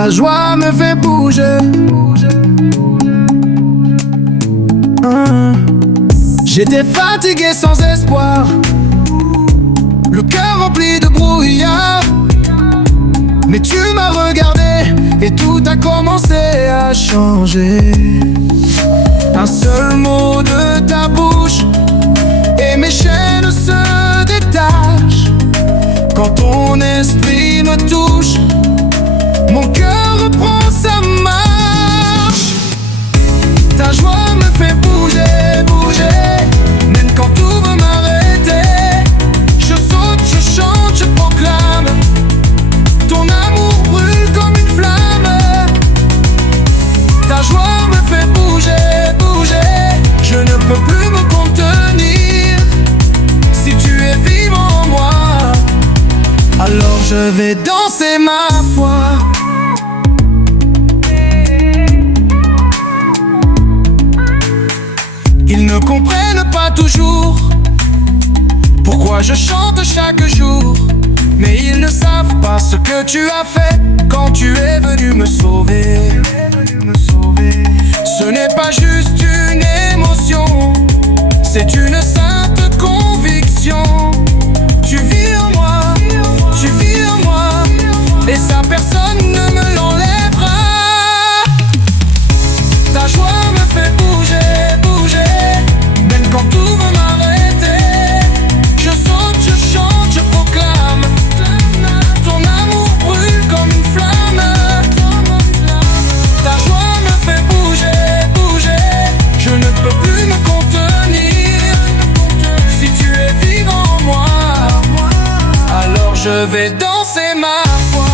Ta joie me fait bouger. J'étais fatigué sans espoir, le cœur rempli de brouillard. Mais tu m'as regardé et tout a commencé à changer. Un seul mot de ta bouche et mes chaînes se détachent. Quand ton esprit me touche, mon cœur reprend sa marche. Ta joie me fait bouger, bouger. Même quand tout veut m'arrêter, je saute, je chante, je proclame. Ton amour brûle comme une flamme. Ta joie me fait bouger, bouger. Je ne peux plus me contenir. Si tu es vivant en moi, alors je vais danser ma foi. Ils ne comprennent pas toujours pourquoi je chante chaque jour, mais ils ne savent pas ce que tu as fait quand tu es venu me sauver. Ce n'est pas juste une émotion, c'est une sainte conviction. Tu vis en moi, tu vis en moi, et ça personne ne me l'enlèvera. Ta joie me fait bouger, bouger. Même quand tout veut m'arrêter, je saute, je chante, je proclame. Ton amour brûle comme une flamme. Ta joie me fait bouger, bouger. Je ne peux plus me contenir. Si tu es vivant en moi, alors je vais danser ma foi.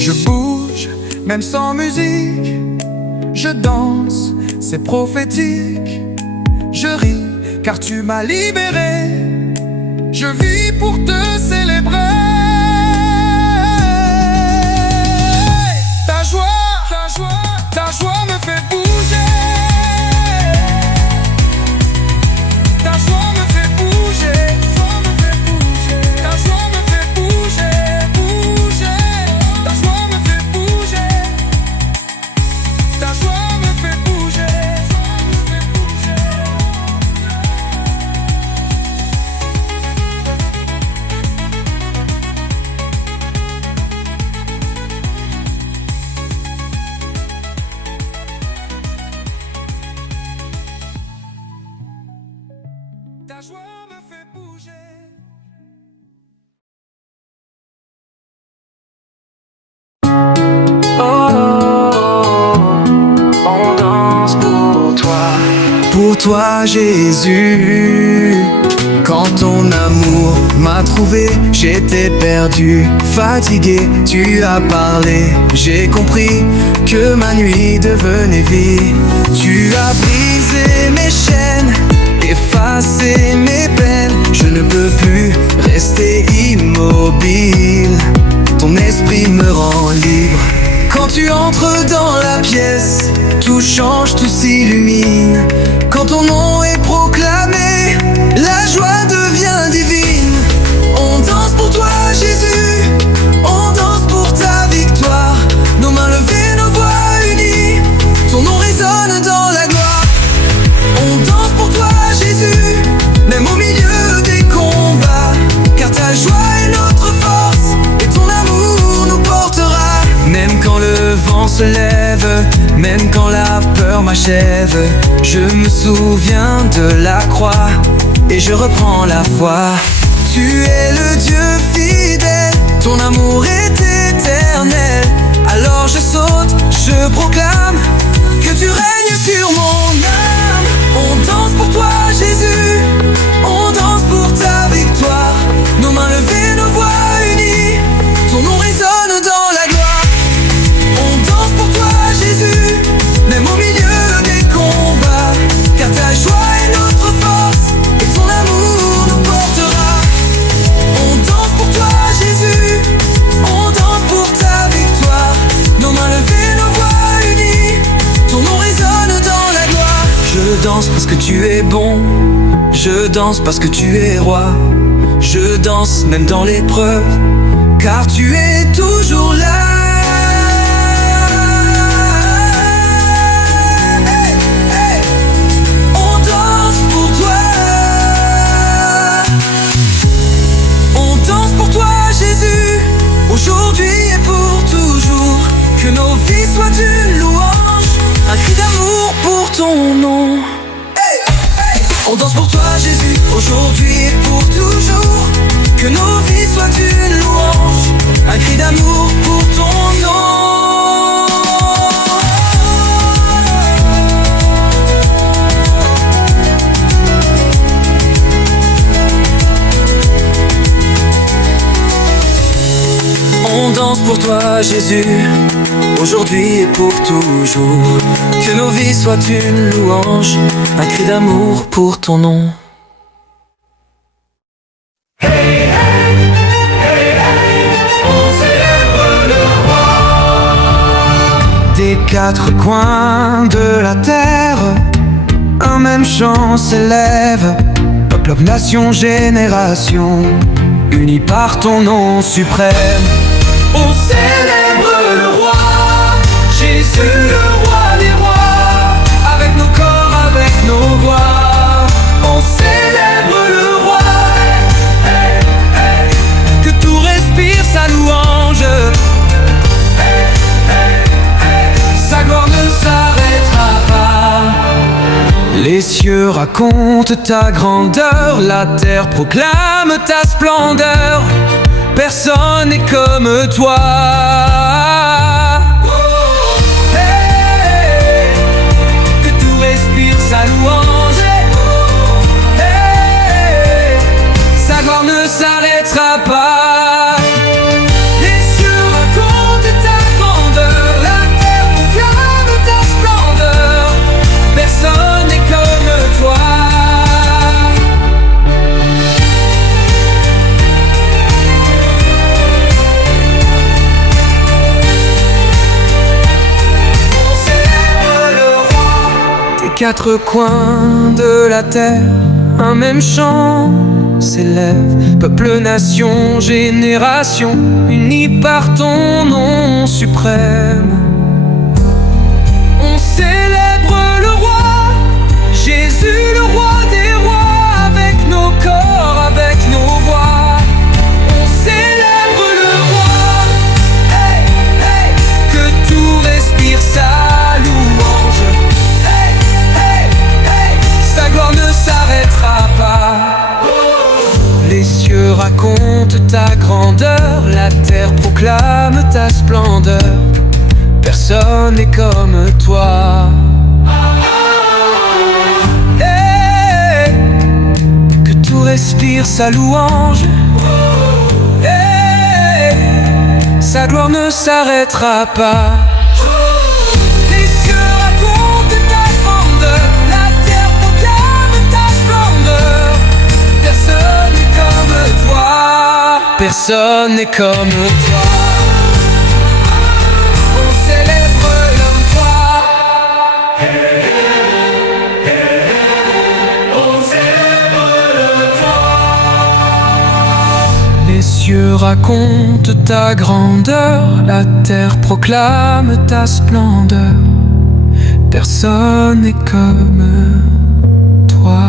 Je bouge, même sans musique. Je danse, c'est prophétique. Je ris, car tu m'as libéré. Je vis pour te célébrer. Ta joie, ta joie, ta joie me fait bouger. Ta joie me fait bouger. Ta joie me fait bouger, bouger. Ta joie me fait bouger. Ta joie me fait bouger. Ta joie me fait bouger. On danse pour toi. Pour toi Jésus, quand ton amour m'a trouvé, j'étais perdu, fatigué, tu as parlé. J'ai compris que ma nuit devenait vie. Tu as brisé mes chaînes, effacé mes peines. Je ne peux plus rester immobile. Ton esprit me rend libre. Quand tu entres dans la pièce, tout change, tout s'illumine. Quand ton nom est proclamé, la joie devient divine. On danse pour toi Jésus, on danse pour ta victoire. Nos mains levées, nos voix unies, ton nom résonne dans la gloire. On danse pour toi Jésus, même au milieu des combats, car ta joie est notre force et ton amour nous portera. Même quand le vent se lève, même quand la peur m'achève, je me souviens de la croix et je reprends la foi. Tu es le Dieu fidèle, ton amour est éternel. Alors je saute, je proclame que tu règnes sur mon âme. On danse pour toi Jésus, on danse pour ta victoire. Nos mains levées, nos voix unies, ton nom résonne dans la gloire. On danse pour toi Jésus, même au milieu des combats, car ta joie est notre force et ton amour nous portera. On danse pour toi Jésus, on danse pour ta victoire. Nos mains levées, nos voix unies, danse parce que tu es roi. Je danse même dans l'épreuve, car tu es toujours là. Hey, hey. On danse pour toi. On danse pour toi, Jésus, aujourd'hui et pour toujours. Que nos vies soient une louange, un cri d'amour pour ton nom. On danse pour toi, Jésus, aujourd'hui et pour toujours. Que nos vies soient une louange, un cri d'amour pour ton nom. On danse pour toi, Jésus, aujourd'hui et pour toujours. Que nos vies soient une louange, un cri d'amour pour ton nom. Hey, hey, hey, hey, on célèbre le roi. Des quatre coins de la terre, un même chant s'élève. Peuple, homme, nation, génération, unis par ton nom suprême. On célèbre le roi, Jésus le roi des rois. Avec nos corps, avec nos voix, On célèbre le roi, hey, hey, que tout respire sa louange. hey, hey, hey. Sa gloire ne s'arrêtera pas. Les cieux racontent ta grandeur, la terre proclame ta splendeur. Personne n'est comme toi. Hey, Que tout respire sa louange. hey, Sa gloire ne s'arrêtera pas. les cieux racontent ta grandeur, la terre proclame ta splendeur. Personne n'est comme toi. On célèbre le roi. Des quatre coins de la terre, un même chant s'élève. Peuple, nation, génération, unis par ton nom suprême. On célèbre le roi, Jésus le roi des rois. Avec nos corps, avec nos voix, On célèbre le roi, hey, hey, que tout respire sa louange. hey, hey, hey. Sa gloire ne s'arrêtera pas. Les cieux racontent ta grandeur, la terre proclame ta splendeur. Personne n'est comme toi. Hey, que tout respire sa louange. Hey, sa gloire ne s'arrêtera pas. Les cieux racontent ta grandeur, la terre proclame ta splendeur. Personne n'est comme toi. Personne n'est comme toi. On célèbre l'homme toi. On célèbre le toi. Les cieux racontent ta grandeur, la terre proclame ta splendeur. Personne n'est comme toi.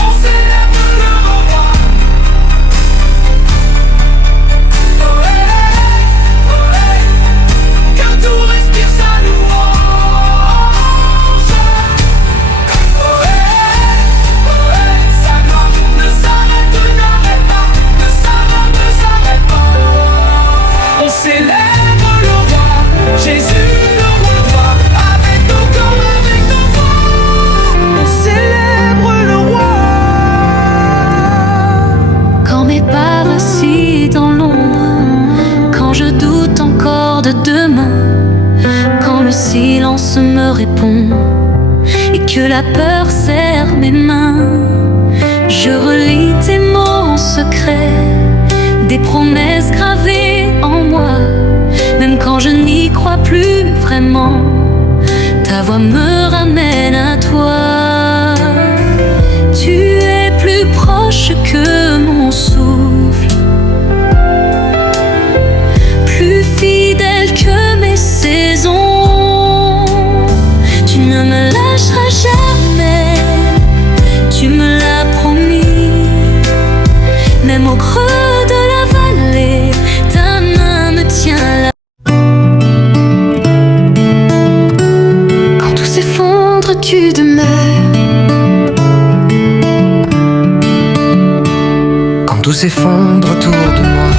On célèbre le roi. de demain, quand le silence me répond et que la peur serre mes mains. Je relis tes mots en secret, des promesses gravées en moi. Même quand je n'y crois plus vraiment, ta voix me ramène à toi. Tu es plus proche que mon souffle, plus fidèle que mes saisons. Tu ne me lâcheras jamais, tu me l'as promis. Même au creux de la vallée, ta main me tient là. Quand tout s'effondre, tu demeures. Quand tout s'effondre autour de moi,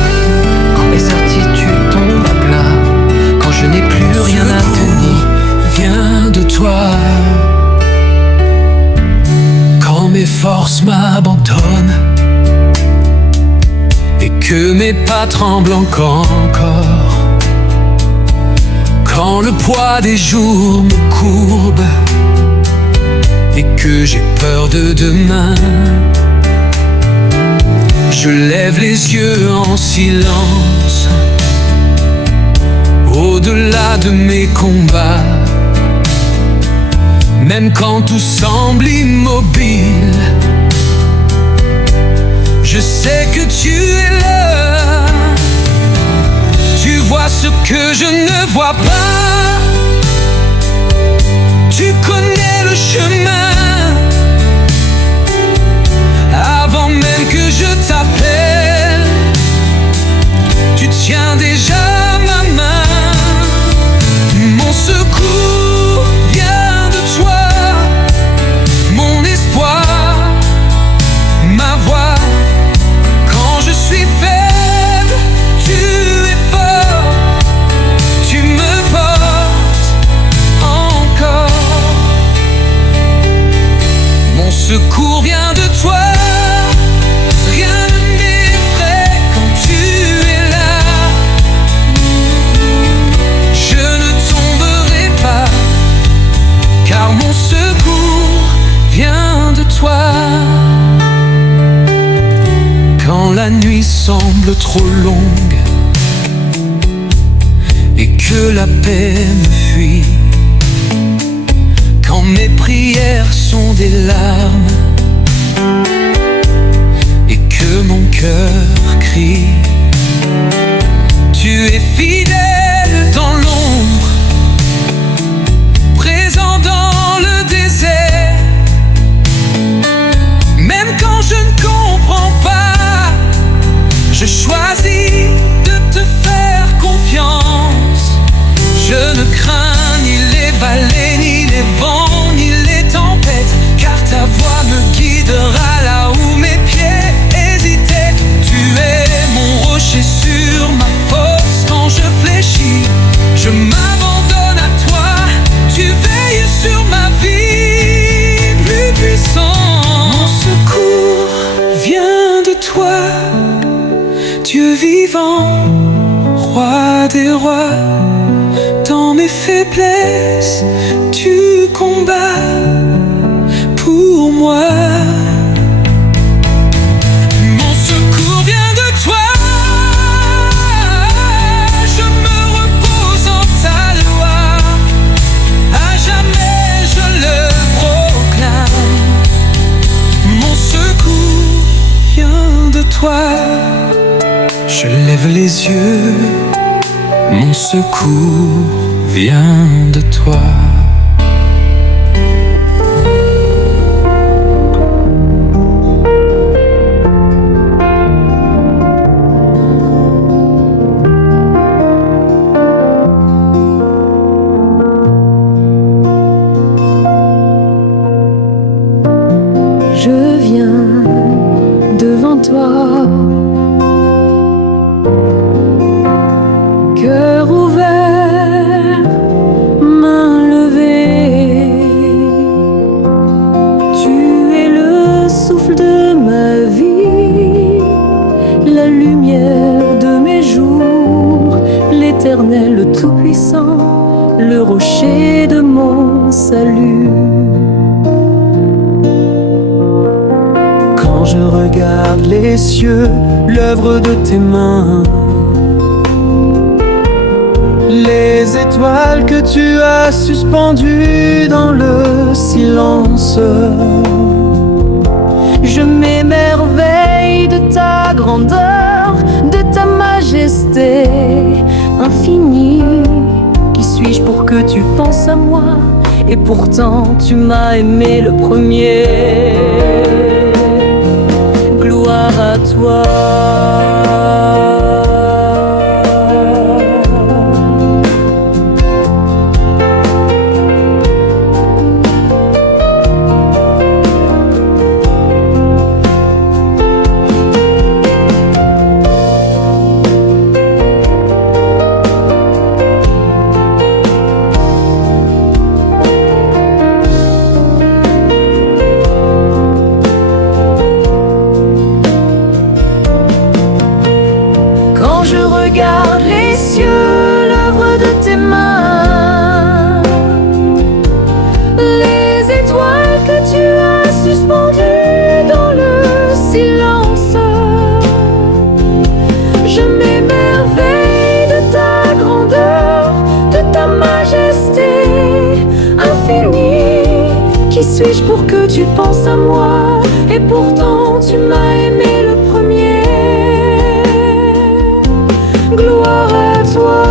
quand mes certitudes tombent à plat, quand je n'ai plus rien à tenir, vient de toi. Quand mes forces m'abandonnent et que mes pas tremblent encore, quand le poids des jours me courbe et que j'ai peur de demain, je lève les yeux en silence, au-delà de mes combats. Même quand tout semble immobile, je sais que tu es là. Tu vois ce que je ne vois pas. Tu connais le chemin avant même que je t'appelle. Tu tiens déjà ma main. Mon secours vient de toi, mon espoir, ma voix. Quand je suis faible, tu es fort. Tu me portes encore. Mon secours vient de toi. Rien ne m'effraie quand tu es là. Je ne tomberai pas, car mon secours vient de toi. Quand la nuit semble trop longue et que la paix me fuit, quand mes prières sont des larmes et que mon cœur crie, tu es fidèle dans l'ombre, présent dans le désert. Même quand je ne comprends pas, je choisis de te faire confiance. Je ne crains ni les vallées, ni les vents, ni les tempêtes, car ta voix me guidera là où mes pieds hésitaient. Tu es mon rocher sur ma force quand je fléchis. Je m'abandonne à toi, tu veilles sur ma vie, plus puissant. Mon secours vient de toi, Dieu vivant, roi des rois. Dans mes faiblesses, tu combats pour moi. Mon secours vient de toi. Je me repose en ta loi. À jamais je le proclame. Mon secours vient de toi. Je lève les yeux. Mon secours vient de toi. Je viens devant toi, cœur ouvert, main levée. tout-puissant, le rocher de mon salut. Quand je regarde les cieux, l'œuvre de tes mains, les étoiles que tu as suspendues dans le silence, je m'émerveille de ta grandeur, de ta majesté infinie. Qui suis-je pour que tu penses à moi? Et pourtant tu m'as aimé le premier. Gloire à toi. Regarde les cieux, l'œuvre de tes mains, les étoiles que tu as suspendues dans le silence, je m'émerveille de ta grandeur, de ta majesté infinie. Qui suis-je pour que tu penses à moi? Et pourtant tu m'as aimé le premier. Gloire à toi.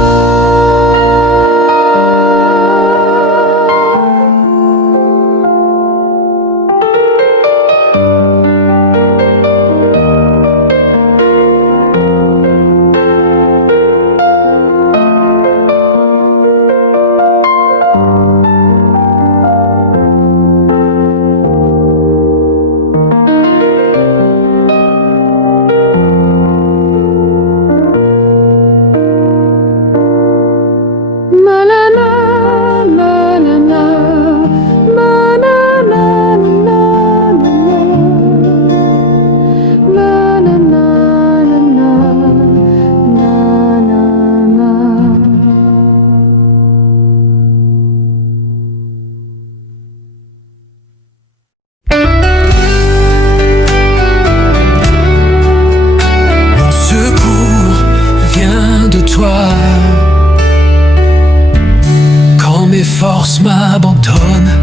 Quand mes forces m'abandonnent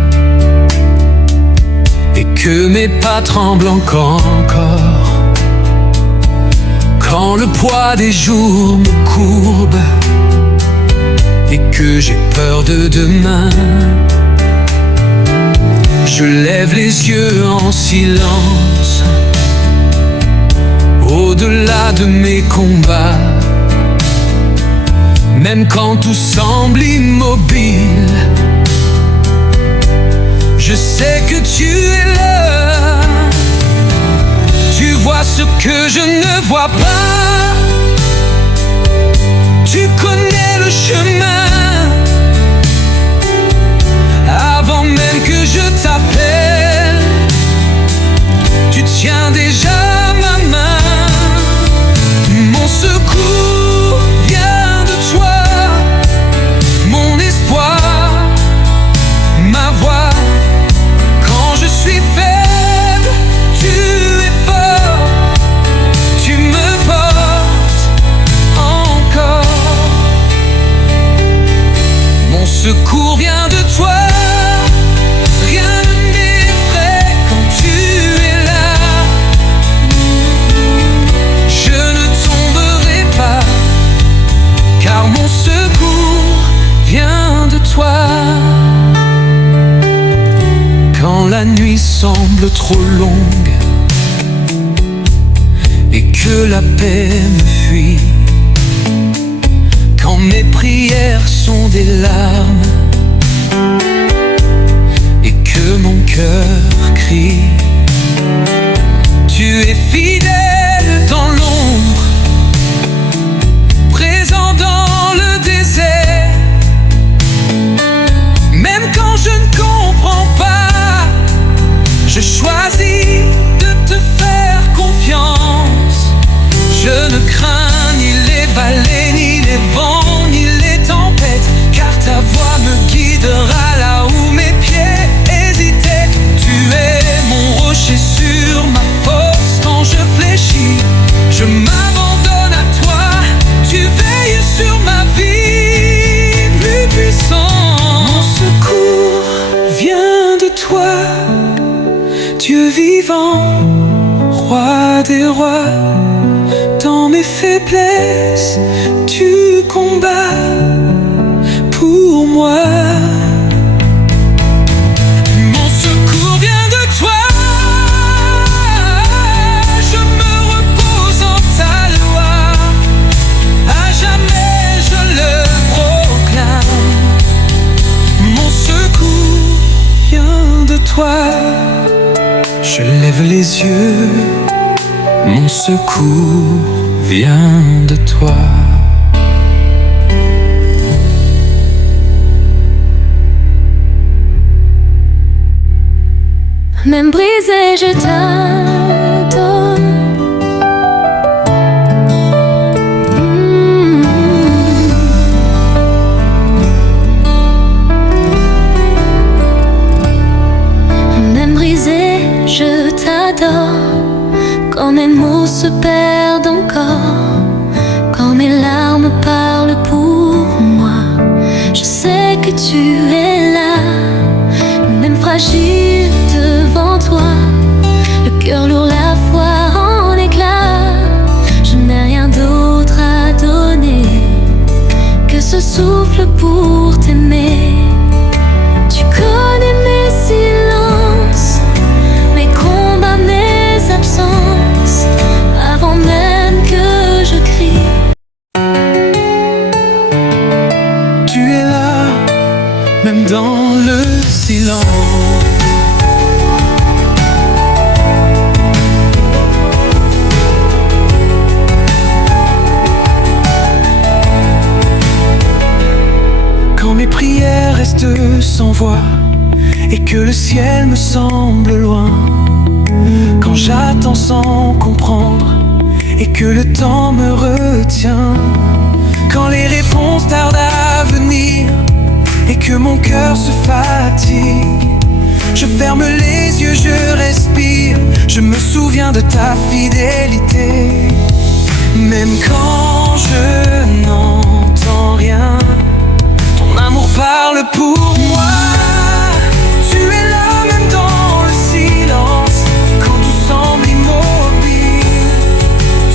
et que mes pas tremblent encore, quand le poids des jours me courbe et que j'ai peur de demain, je lève les yeux en silence au-delà de mes combats. Même quand tout semble immobile, je sais que tu es là. Tu vois ce que je ne vois pas. Tu connais le chemin avant même que je t'appelle. Tu tiens déjà ma main. Mon secours vient de toi, mon espoir, ma voix. Quand je suis faible, tu es fort. Tu me portes encore. Mon secours vient de toi. Rien ne m'effraie quand tu es là. Je ne tomberai pas, car mon secours vient de toi. Quand la nuit semble trop longue et que la paix me fuit, quand mes prières sont des larmes et que mon cœur crie, tu es fidèle dans l'ombre, présent dans le désert. Même quand je ne comprends pas, je choisis de te faire confiance. Je ne crains ni les vallées, ni les vents, ni les tempêtes. vivant, roi des rois. Dans mes faiblesses, tu combats pour moi. Mon secours vient de toi. Je me repose en ta loi. À jamais je le proclame. Mon secours vient de toi. Je lève les yeux. Mon secours vient de toi. Même brisé, je t'adore. Même brisé, je t'adore. Quand mes mots se perdent encore, quand mes larmes parlent pour moi, je sais que tu es là. Même fragile devant toi, le cœur lourd, la foi en éclats, je n'ai rien d'autre à donner que ce souffle pour t'aimer. Tu connais mes silences, mes combats, mes absences, avant même que je crie. Tu es là, même dans le silence. Quand mes prières restent sans voix et que le ciel me semble loin, quand j'attends sans comprendre et que le temps me retient, quand les réponses tardent à venir et que mon cœur se fatigue, je ferme les yeux, je respire, je me souviens de ta fidélité. Même quand je n'entends rien, ton amour parle pour moi. Tu es là même dans le silence, quand tout semble immobile.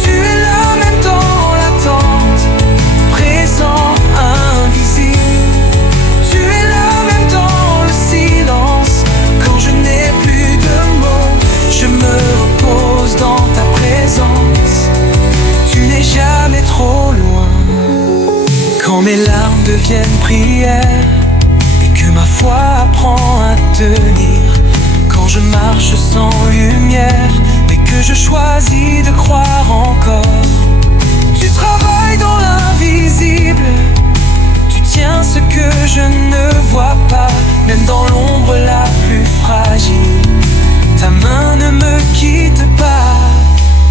Tu es là même dans l'attente, présent, invisible. Tu es là même dans le silence, quand je n'ai plus de mots, je me repose dans ta présence. Tu n'es jamais trop loin. Quand mes larmes deviennent prières et que ma foi apprend à tenir, quand je marche sans lumière mais que je choisis de croire encore, tu travailles dans l'invisible, tu tiens ce que je ne vois pas, même dans l'ombre la plus fragile, ta main ne me quitte pas.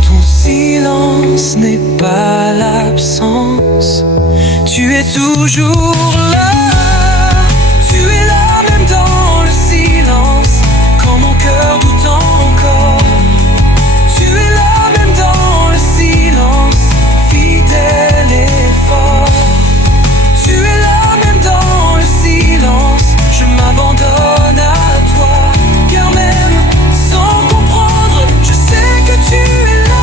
Ton silence n'est pas l'absence, tu es toujours là. Tu es là même dans le silence, quand mon cœur doute encore. Tu es là même dans le silence, fidèle et fort. Tu es là même dans le silence, je m'abandonne à toi. Car même sans comprendre, je sais que tu es là.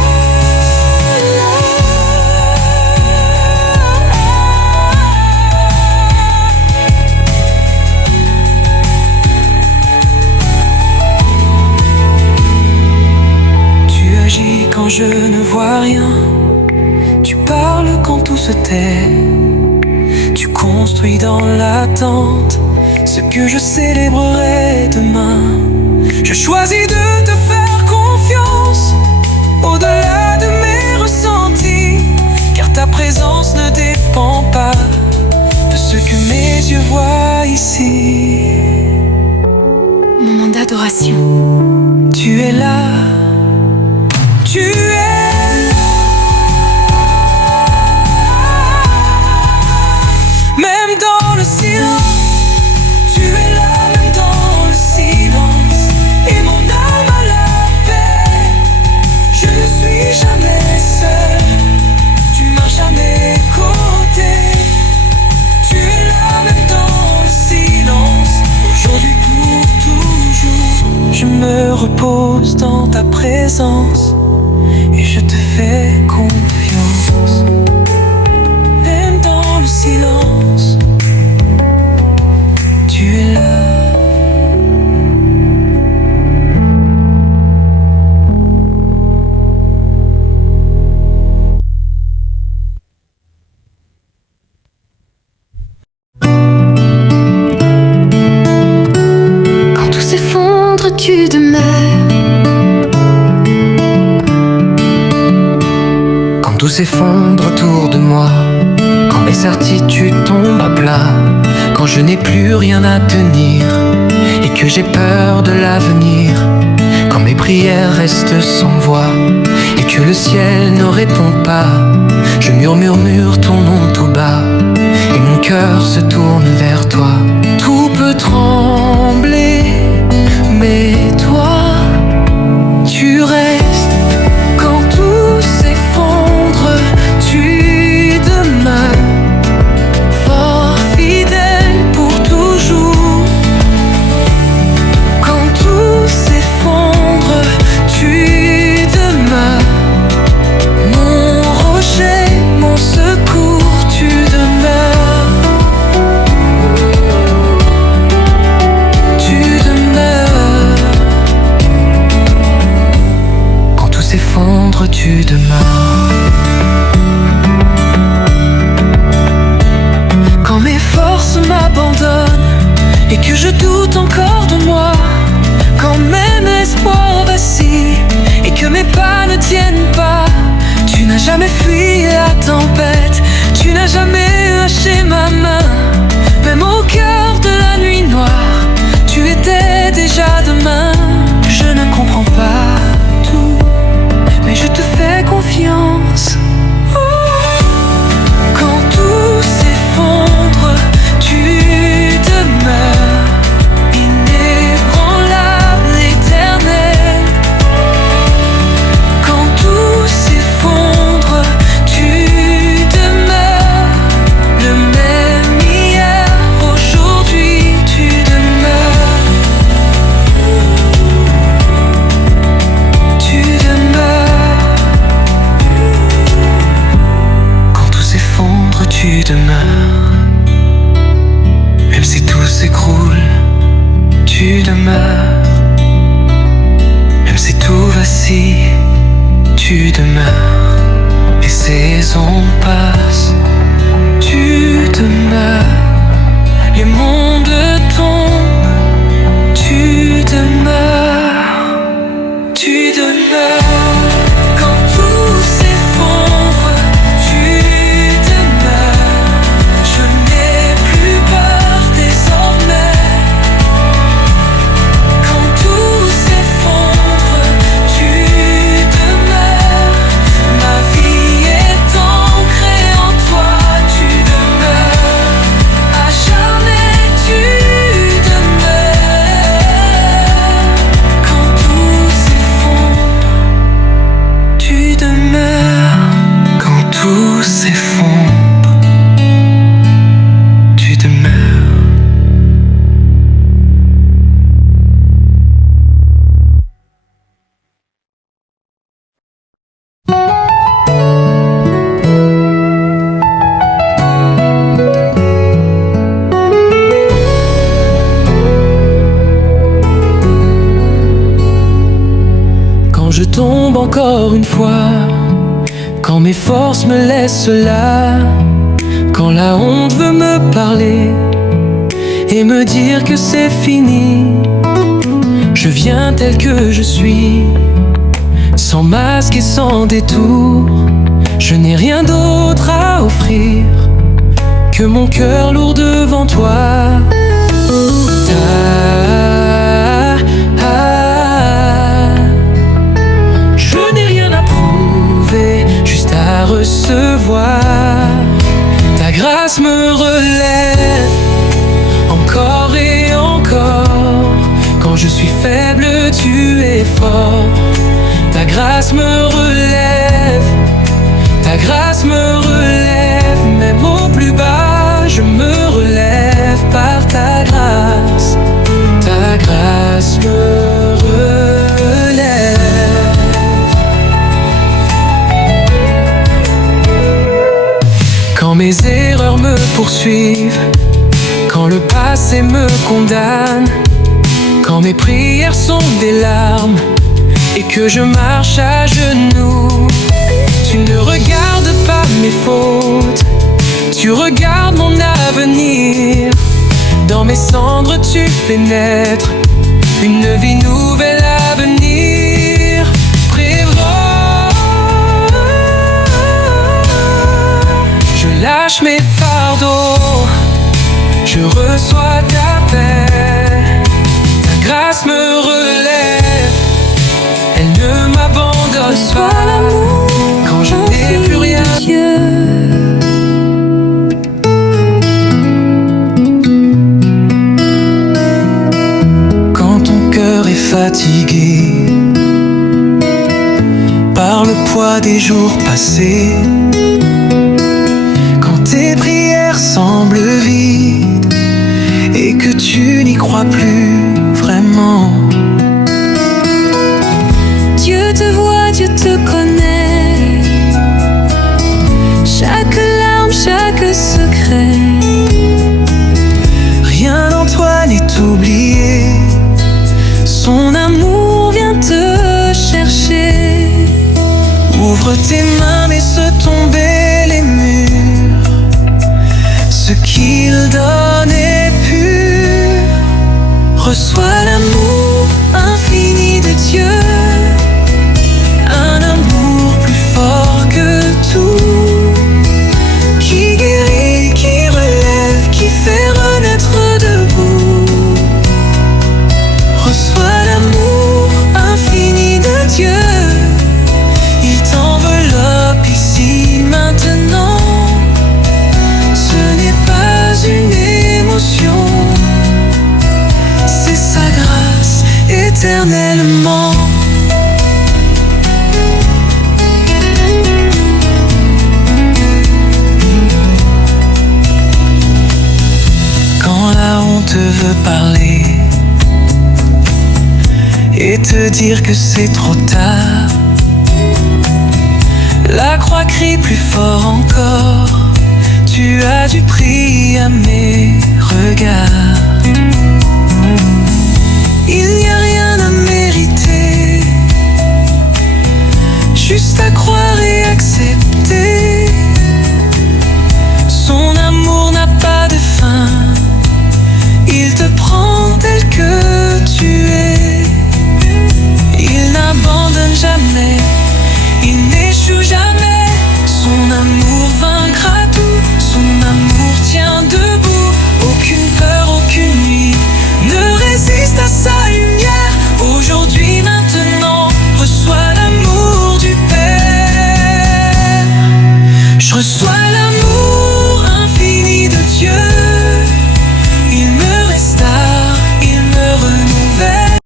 Quand je ne vois rien, tu parles quand tout se tait. Tu construis dans l'attente ce que je célébrerai demain. Je choisis de te faire confiance au-delà de mes ressentis, car ta présence ne dépend pas de ce que mes yeux voient ici. Moment d'adoration. Tu es là. Tu es là, même dans le silence. Tu es là, même dans le silence. Et mon âme a la paix. Je ne suis jamais seul. Tu m'as jamais côté. Tu es là, même dans le silence. Aujourd'hui pour toujours, je me repose dans ta présence et je te fais confiance. Même dans le silence, tu es là. Tu demeures. Quand tout s'effondre autour de moi, quand mes certitudes tombent à plat, quand je n'ai plus rien à tenir et que j'ai peur de l'avenir, quand mes prières restent sans voix et que le ciel ne répond pas, je murmure ton nom tout bas et mon cœur se tourne vers toi. Tout peut trembler, mais toi, tu restes. Quand tout s'effondre, tu demeures. Fort, fidèle pour toujours. Quand tout s'effondre, tu demeures. Mon rocher, mon secours, tu demeures. Tu demeures. Quand tout s'effondre, tu demeures. Quand mes forces m'abandonnent et que je doute encore de moi, quand même espoir vacille et que mes pas ne tiennent pas, tu n'as jamais fui la tempête, tu n'as jamais lâché ma main. Même au cœur de la nuit noire, tu étais déjà demain. Je ne comprends pas tout, mais je te fais confiance. Quand tout s'effondre, tu demeures. Inébranlable, éternel. Quand tout s'effondre, tu demeures. Le même hier, aujourd'hui, tu demeures. Tu demeures. Quand tout s'effondre, tu demeures. Même si tout s'écroule, tu demeures. Même si tout vacille, tu demeures. Les saisons passent, tu demeures. Les mondes tombent, tu demeures. Tu demeures. Quand tout s'effondre, tu demeures. Je n'ai plus peur désormais. Quand tout s'effondre, tu demeures. Ma vie est ancrée en toi, tu demeures. À jamais tu demeures. Quand tout s'effondre, tu demeures. Quand tout s'effondre, tu demeures. Quand je tombe encore une fois, quand mes forces me laissent là, quand la honte veut me parler et me dire que c'est fini, je viens tel que je suis, sans masque et sans détour. Je n'ai rien d'autre à offrir que mon cœur lourd devant toi. Je n'ai rien à prouver, juste à recevoir. Ta grâce me relève encore et encore. Quand je suis faible, tu es fort. Ta grâce me relève, ta grâce me relève. Même au plus bas, je me relève par ta grâce. Ta grâce me relève. poursuivent, quand le passé me condamne, quand mes prières sont des larmes et que je marche à genoux. Tu ne regardes pas mes fautes, tu regardes mon avenir. Dans mes cendres tu fais naître une vie nouvelle à venir. Prévois, je lâche mes fardeaux, je reçois ta paix. Ta grâce me relève, elle ne m'abandonne pas quand je n'ai plus rien. Dieu. Fatigué par le poids des jours passés, quand tes prières semblent vides et que tu n'y crois plus vraiment. Dieu te voit, Dieu te connaît, chaque larme, chaque secret. Rien en toi n'est oublié, son amour vient te chercher. Ouvre tes mains, laisse tomber les murs. Ce qu'il donne est pur. Reçois l'amour infini de Dieu, un amour plus fort que tout, qui guérit, qui relève, qui fait renaître debout. Reçois l'amour infini de Dieu, il t'enveloppe ici maintenant. Ce n'est pas une émotion, c'est sa grâce éternellement. Quand la honte veut parler et te dire que c'est trop tard, la croix crie plus fort encore. Tu as du prix à mes regards. Il n'y a rien à mériter, juste à croire et accepter. Son amour n'a pas de fin, il te prend tel que tu es. Il n'abandonne jamais, il n'échoue jamais. Son amour vaincra tout, son amour tient debout. Aucune peur, aucune nuit ne résiste à sa lumière. Aujourd'hui, maintenant, reçois l'amour du Père. Je reçois l'amour infini de Dieu, il me restaure, il me renouvelle.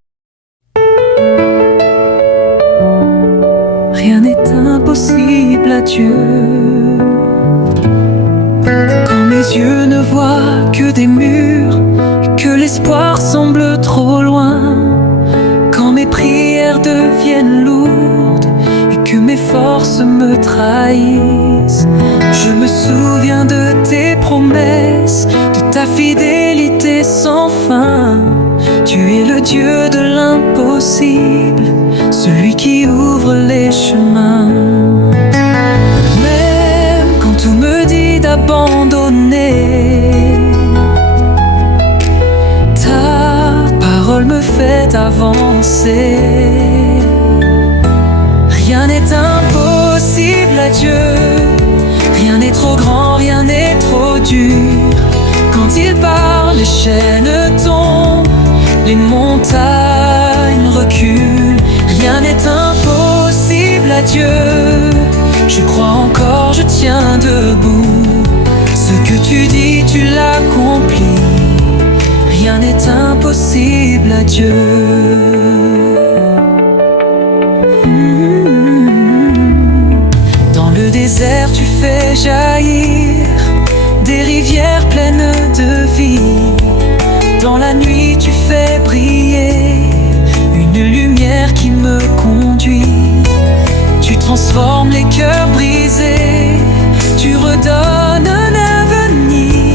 Rien n'est impossible à Dieu. Quand mes yeux ne voient que des murs et que l'espoir semble trop loin, quand mes prières deviennent lourdes et que mes forces me trahissent, je me souviens de tes promesses, de ta fidélité sans fin. Tu es le Dieu de l'impossible, celui qui ouvre les chemins. Même quand tout me dit d'abandonner, ta parole me fait avancer. Rien n'est impossible à Dieu, rien n'est trop grand, rien n'est trop dur. Quand il parle, les chaînes tombent, les montagnes reculent. Rien n'est impossible à Dieu, je crois encore, je tiens debout. Ce que tu dis, tu l'accomplis. Rien n'est impossible à Dieu. Dans le désert, tu fais jaillir des rivières pleines de vie. Dans la nuit, tu fais briller une lumière qui me conduit. Tu transformes les cœurs brisés, tu redonnes un avenir.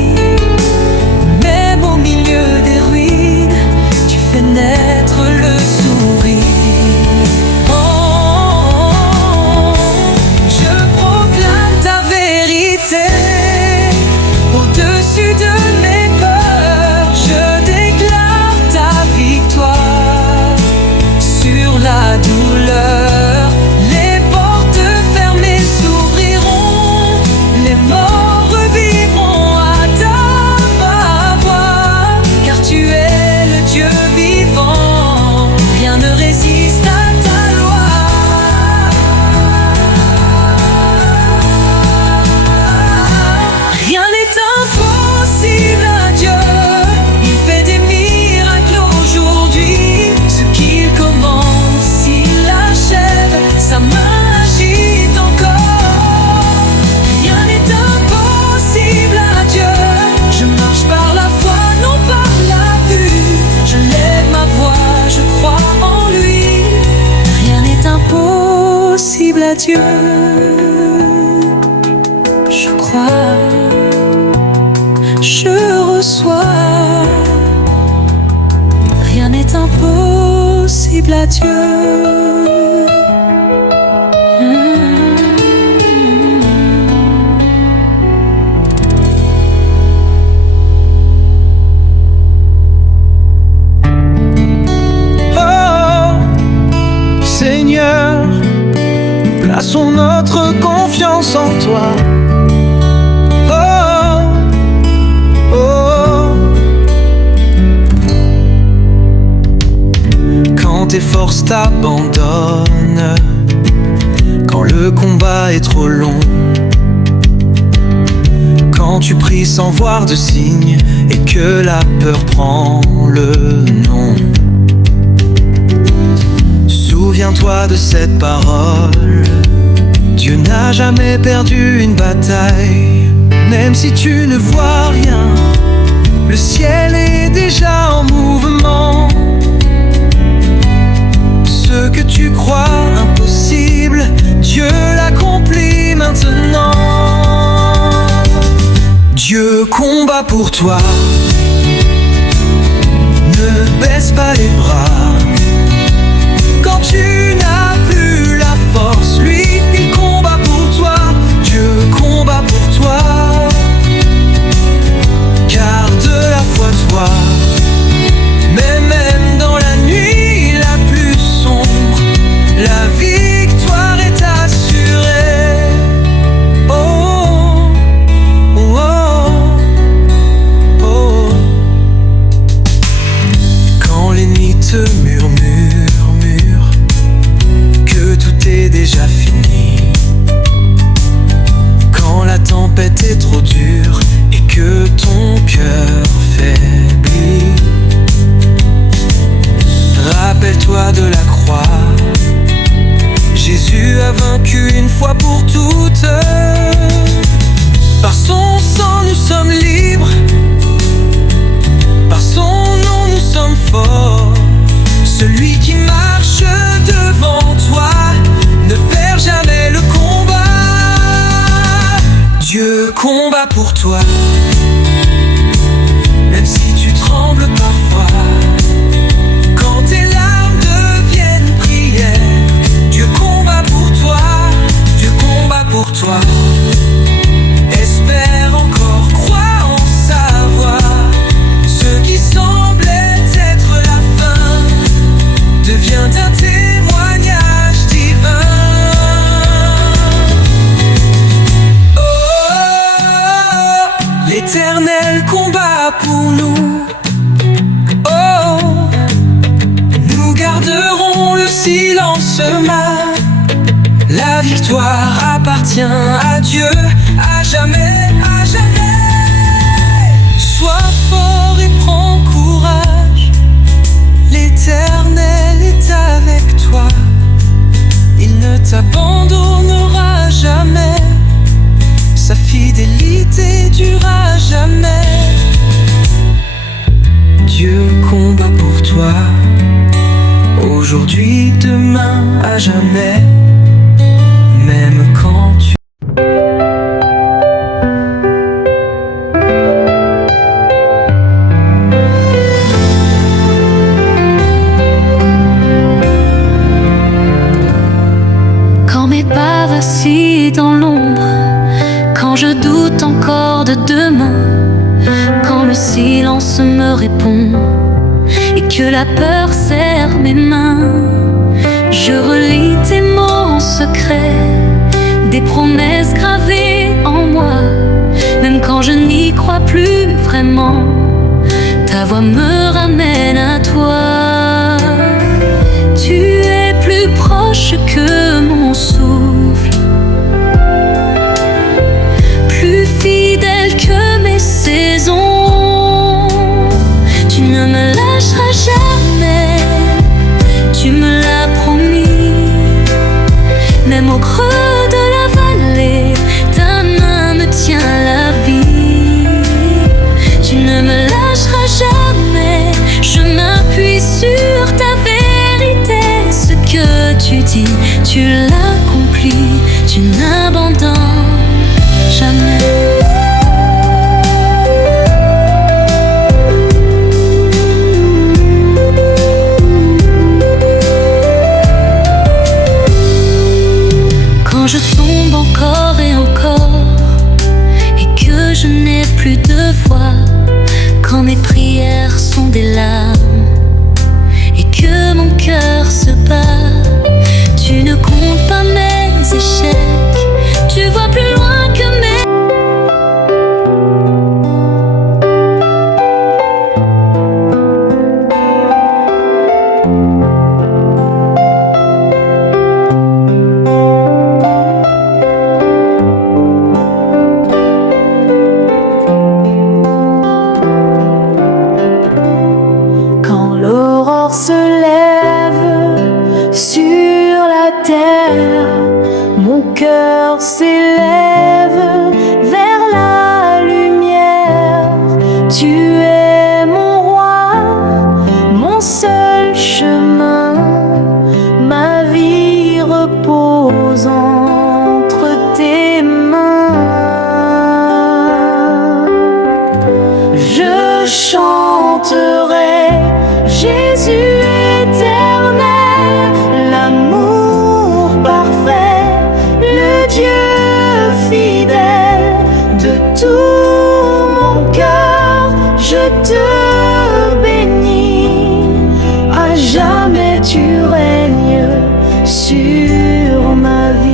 Dieu. Je crois, je reçois. Rien n'est impossible à Dieu. Seigneur, plaçons notre confiance en toi. Oh, oh. Quand tes forces t'abandonnent, quand le combat est trop long, quand tu pries sans voir de signe et que la peur prend le nom. Souviens-toi de cette parole. Dieu n'a jamais perdu une bataille. Même si tu ne vois rien, le ciel est déjà en mouvement. Ce que tu crois impossible, Dieu l'accomplit maintenant. Dieu combat pour toi. Ne baisse pas les bras. Quand tu n'as plus la force, lui, il combat pour toi. Dieu combat pour toi. Garde la foi, toi. Mais même dans la nuit la plus sombre, la victoire est assurée. Oh, oh, oh, oh. Quand l'ennemi te murmure déjà fini, quand la tempête est trop dure et que ton cœur faiblit, rappelle-toi de la croix. Jésus a vaincu une fois pour toutes. Par son sang nous sommes libres, par son nom nous sommes forts. Celui qui marche devant toi ne perd jamais le combat. Dieu combat pour toi. Même si tu trembles parfois, quand tes larmes deviennent prières, Dieu combat pour toi. Dieu combat pour toi. Espère encore, crois en savoir. Ce qui semblait être la fin devient un témoignage divin. L'Éternel combat pour nous. Oh, nous garderons le silence mat. La victoire appartient à Dieu, à jamais, à jamais. Sois fort et prends courage. L'Éternel est avec toi. Il ne t'abandonnera jamais. Sa fidélité durera jamais. Dieu combat pour toi. Aujourd'hui, demain, à jamais. Même quand tu... Quand mes pas vacillent dans l'ombre, quand je doute encore de demain, quand le silence me répond et que la peur serre mes mains, je relis tes mots en secret, des promesses gravées en moi. Même quand je n'y crois plus vraiment, ta voix me ramène à toi. Tu es plus proche que mon souffle, plus fidèle que mes saisons. Tu ne me lâcheras jamais, tu me l'as promis. Même au creux de la vallée, ta main me tient la vie. Tu ne me lâcheras jamais, je m'appuie sur ta vérité. Ce que tu dis, tu l'accomplis. tu n'abandonnes jamais. Quand je tombe encore et encore, et que je n'ai plus de voix, quand mes prières sont des larmes, et que mon cœur se bat, tu ne comptes pas mes échecs, tu vois plus loin que mes... Quand l'aurore se lève sur la terre, mon cœur s'élève vers la lumière. Tu es mon roi, mon seul chemin. Ma vie repose entre tes mains. Je chanterai Jésus éternel, l'amour parfait, le Dieu fidèle. De tout mon cœur, je te bénis. À jamais tu règnes sur ma vie.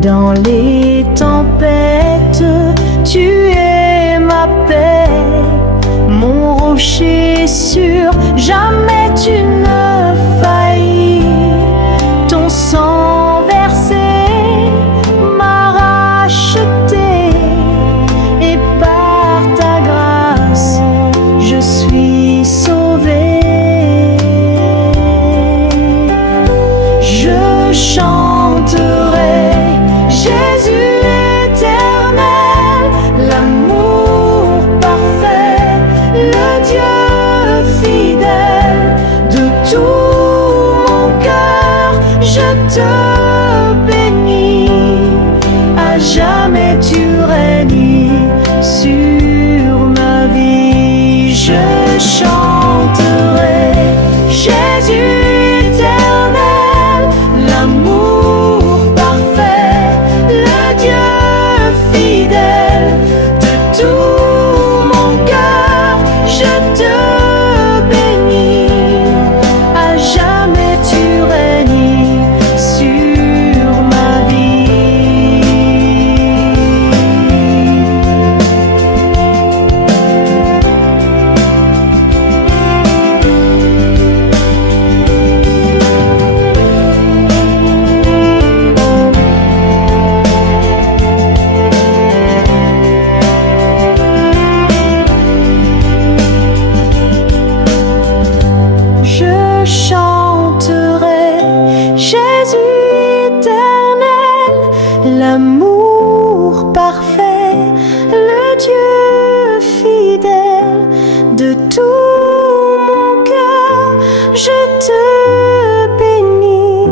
Dans les tempêtes, tu es ma paix, mon rocher sûr, jamais tu ne faillis. Ton sang versé m'a racheté, et par ta grâce, je suis sauvé. Je chanterai Jésus éternel, l'amour parfait, le Dieu fidèle. De tout mon cœur, je te bénis. À jamais tu règnes sur ma vie. Je chanterai Jésus éternel, l'amour parfait, le Dieu fidèle. De tout mon cœur, je te bénis. À jamais tu règnes sur ma vie. Je chanterai Jésus éternel, l'amour parfait, le Dieu fidèle. De tout mon cœur, je te bénis.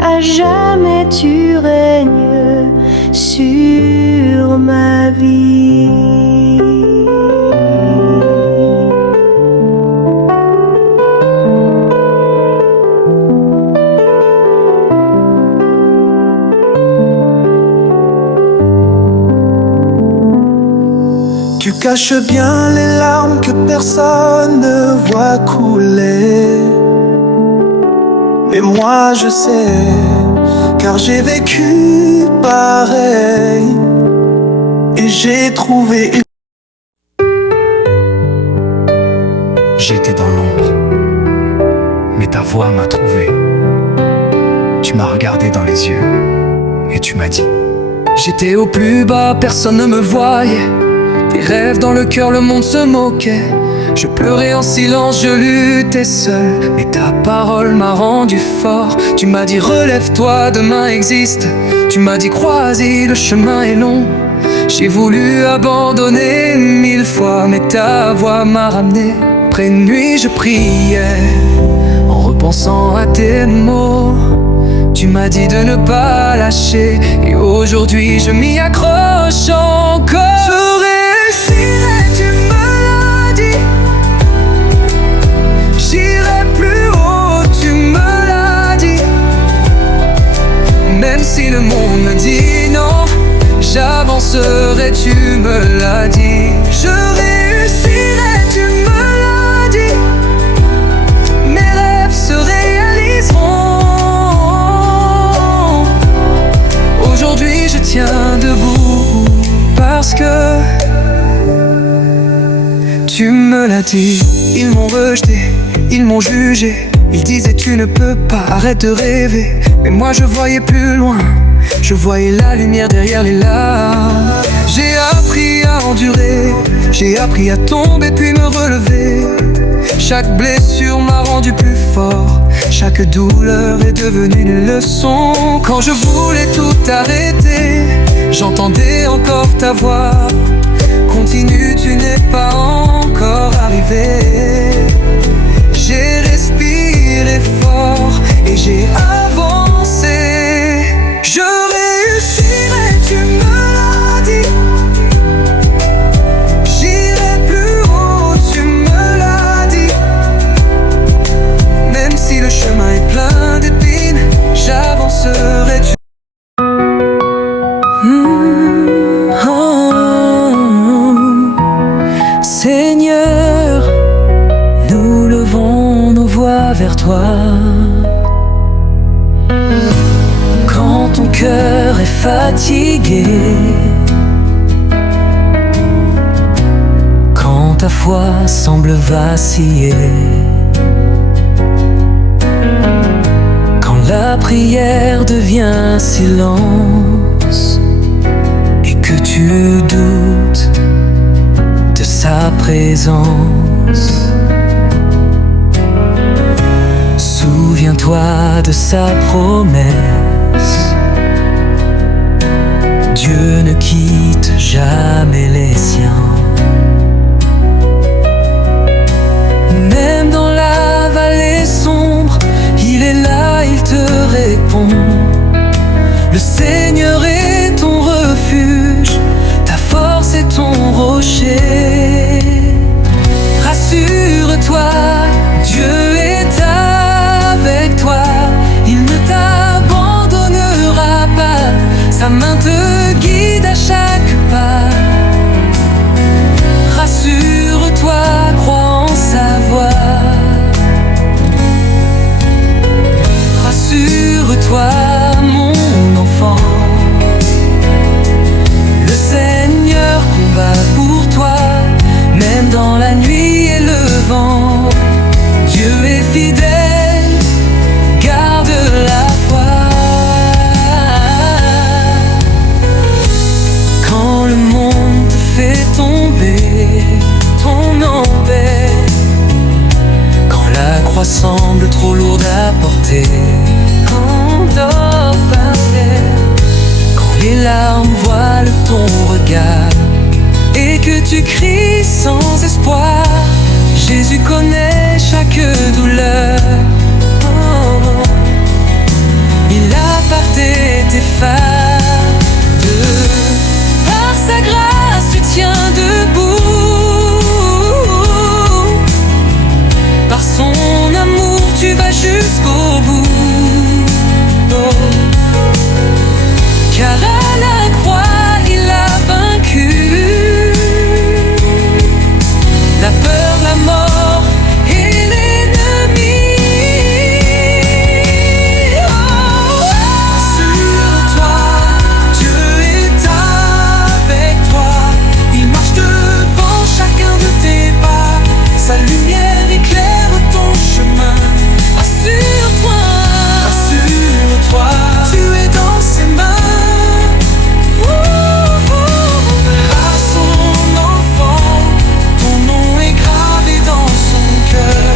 À jamais tu règnes sur ma vie. Tu caches bien les larmes que personne ne voit couler. Mais moi je sais, car j'ai vécu pareil. Et j'ai trouvé une... J'étais dans l'ombre, mais ta voix m'a trouvé. Tu m'as regardé dans les yeux et tu m'as dit: j'étais au plus bas, personne ne me voyait. Des rêves dans le cœur, le monde se moquait. Je pleurais en silence, je luttais seul. Mais ta parole m'a rendu fort. Tu m'as dit relève-toi, demain existe. Tu m'as dit crois-y, le chemin est long. J'ai voulu abandonner 1000 fois, mais ta voix m'a ramené. Après une nuit je priais, en repensant à tes mots. Tu m'as dit de ne pas lâcher, et aujourd'hui je m'y accroche encore. Je réussirai, tu me l'as dit. J'irai plus haut, tu me l'as dit. Même si le monde me dit non, j'avancerai, tu me l'as dit. Je réussirai, tu me l'as dit. Mes rêves se réaliseront. Aujourd'hui je tiens debout parce que tu me l'as dit. Ils m'ont rejeté, ils m'ont jugé. Ils disaient tu ne peux pas, arrête de rêver. Mais moi je voyais plus loin. Je voyais la lumière derrière les larmes. J'ai appris à endurer, j'ai appris à tomber puis me relever. Chaque blessure m'a rendu plus fort. Chaque douleur est devenue une leçon. Quand je voulais tout arrêter, j'entendais encore ta voix. Continue, tu n'es pas encore arrivé. J'ai respiré fort et j'ai avancé. Je réussirai, tu me l'as dit. J'irai plus haut, tu me l'as dit. Même si le chemin est plein d'épines, j'avancerai. Seigneur, nous levons nos voix vers toi. Quand ton cœur est fatigué, quand ta foi semble vaciller, quand la prière devient silence et que tu doutes de sa présence, souviens-toi de sa promesse. Dieu ne quitte jamais les siens. Même dans la vallée sombre, il est là, il te répond. Le Seigneur est ton refuge, ta force est ton rocher. Rassure-toi, Dieu est avec toi. Il ne t'abandonnera pas, sa main te guide à chaque pas. Rassure-toi, crois en sa voix. Rassure-toi, mon enfant. Le Seigneur combat pour toi, même dans la nuit et le vent. Dieu est fidèle, garde la foi. Quand le monde te fait tomber, ton embête, quand la croix semble trop lourde à porter, quand dort par terre, quand les larmes voilent ton regard et que tu cries sans espoir, Jésus connaît chaque douleur.